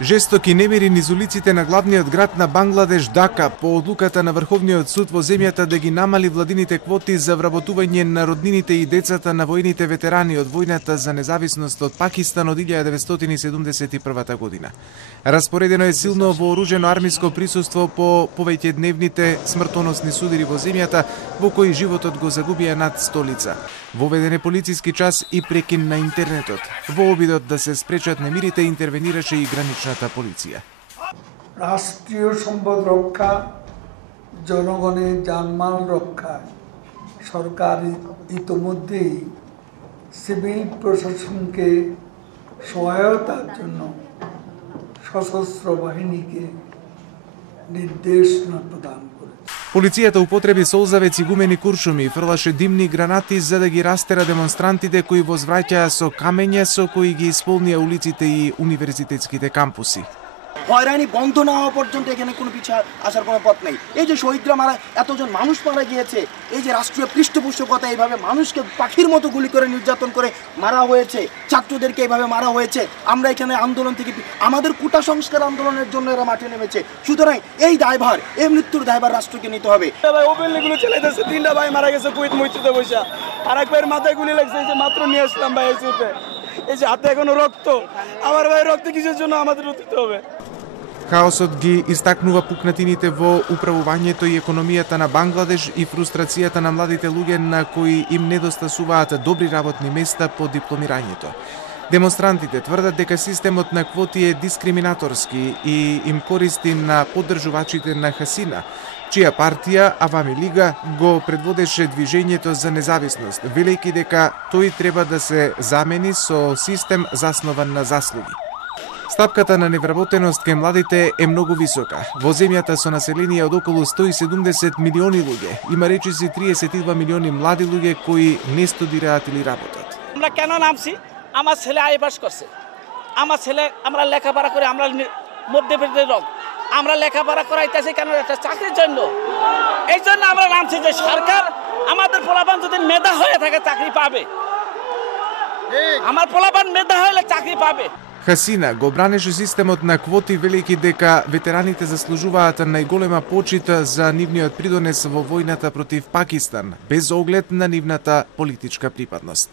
Жестоки немири низ улиците на главниот град на Бангладеш, Дака, по одлуката на Врховниот суд во земјата да ги намали владините квоти за вработување на роднините и децата на војните ветерани од војната за независност од Пакистан од 1971 година. Распоредено е силно вооружено армиско присуство по повеќедневните смртоносни судири во земјата, во кои животот го загубија над 100 лица. Воведен е полициски час и прекин на интернетот. Во обидот да се спречат немирите интервенираше и граничната полиција। রাষ্ট্রীয় সম্পদ রক্ষা, জনগণের জানমাল রক্ষা সরকার ইতোমধ্যেই সিভিল প্রশাসনকে সহায়তার জন্য সশস্ত্র বাহিনীকে নির্দেশনা প্রদান করেছে। Полицијата употреби солзавеци, гумени куршуми и фрлаше димни гранати за да ги растера демонстрантите кои возвраќаа со камења со кои ги исполнија улиците и универзитетските кампуси। হয়রানি বন্ধ না হওয়া পর্যন্ত এখানে কোনো পিছু আসার কোনো পথ নেই। এই যে শহীদরা মারা, এতজন মানুষ মারা গিয়েছে, এই যে রাষ্ট্রীয় পৃষ্ঠপোষকতা, এইভাবে মানুষকে পাখির মতো গুলি করে নির্যাতন করে মারা হয়েছে, ছাত্রদেরকে এইভাবে মারা হয়েছে। আমরা এখানে আন্দোলন থেকে আমাদের কোটা সংস্কার আন্দোলনের জন্য এরা মাঠে নেমেছে। সুতরাং এই দায়ভার, এই মৃত্যুর দায়ভার রাষ্ট্রকে নিতে হবে। ভাই ওপেনলি গুলো চালাইতেছে, 3টা ভাই মারা গেছে কুয়েত মসজিদে বসে, আর এক ভাইয়ের মাথায় গুলি লাগছে, এই যে মাত্র নিয়ে আসলাম ভাই এসে, এই যে হাতে এখনো রক্ত। আমার ভাই রক্ত কিসের জন্য আমাদের উঠিতে হবে? Хаосот ги истакнува пукнатините во управувањето и економијата на Бангладеш и фрустрацијата на младите луѓе на кои им недостасуваат добри работни места по дипломирањето. Демонстрантите тврдат дека системот на квоти е дискриминаторски и им користи на поддржувачите на Хасина, чија партија Авами Лига го предводеше движењето за независност, велејќи дека тој треба да се замени со систем заснован на заслуги. Стапката на невработеност кај младите е многу висока. Во земјата со население од околу 170 милиони луѓе, има речиси 32 милиони млади луѓе кои не студираат или работат। আমরা কেন নামছি? আমার ছেলে আই পাস করছে, আমার ছেলে, আমরা লেখাপড়া করে, আমরা মধ্যবিত্তের লোক, আমরা লেখাপড়া করাইতেছি কেন? একটা চাকরির জন্য। এই জন্য আমরা নামছি যে সরকার আমাদের পোলাপান যদি মেধা হয়ে থাকে চাকরি পাবে। আমার পোলাপান মেধা হলে চাকরি পাবে। Хасина го бранеше системот на квоти, велејќи дека ветераните заслужуваат најголема почит за нивниот придонес во војната против Пакистан, без оглед на нивната политичка припадност.